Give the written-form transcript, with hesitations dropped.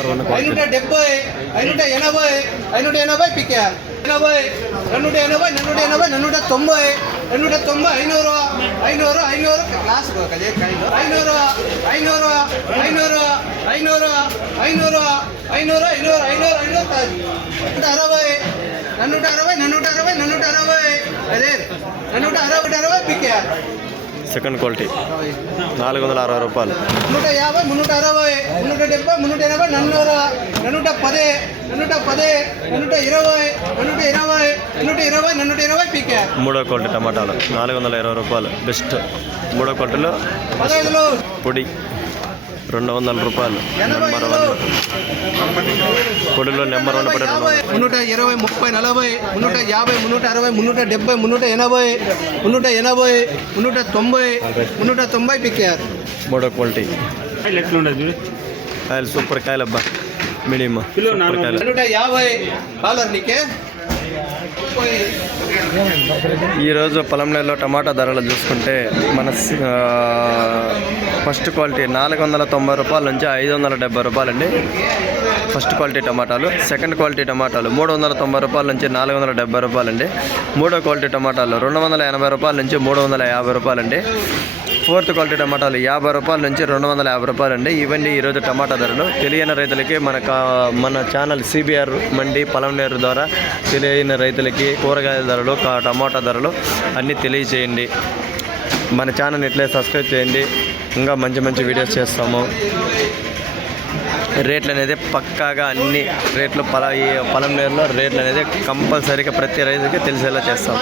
Number 1 quality 570 580 580 PK 80 280 290 290 500 500 500 class కదే 500 500 500 500 500 500 500 500 అదే 160 PK second quality 460 రూపాయలు 150 360 370 380 110 పీకే మూడో క్వాలిటీ టమాటాలు 420 రూపాయలు బెస్ట్. మూడో క్వాలిటీలో 15 పొడి 200 రూపాయలు. నెంబర్ 1 పొడిలో నెంబర్ 1 పొడి 120 30 40 350 360 380 390 పిక్కారు. మూడో క్వాలిటీ కాయలు సూపర్ కాయలు అబ్బా మీడియం సూపర్ కాయలు 150 డాలర్ నీకే. ఈరోజు పొలంనేరులో టమాటా ధరలు చూసుకుంటే మన ఫస్ట్ క్వాలిటీ 490 రూపాయల నుంచి 570 రూపాయలు అండి ఫస్ట్ క్వాలిటీ టమాటాలు. సెకండ్ క్వాలిటీ టమాటాలు 390 రూపాయల నుంచి 470 రూపాయలు అండి. మూడో క్వాలిటీ టమాటాలు 280 రూపాయల నుంచి 350 రూపాయలు అండి. ఫోర్త్ క్వాలిటీ టమాటాలు 50 రూపాయల నుంచి 250 రూపాయలు అండి. ఇవన్నీ ఈరోజు టమాటా ధరలు. తెలియని రైతులకి మన ఛానల్ సిబిఆర్ మండి పొలంనేరు ద్వారా తెలియని రైతులకి కూరగాయల ధరలు టమాటా ధరలు అన్నీ తెలియజేయండి. మన ఛానల్ ఇట్లే సబ్స్క్రైబ్ చేయండి. ఇంకా మంచి మంచి వీడియోస్ చేస్తాము. రేట్లు అనేది పక్కాగా అన్ని రేట్లు పొలంనేరులో రేట్లు అనేది కంపల్సరీగా ప్రతి రైతుకి తెలిసేలా చేస్తాం.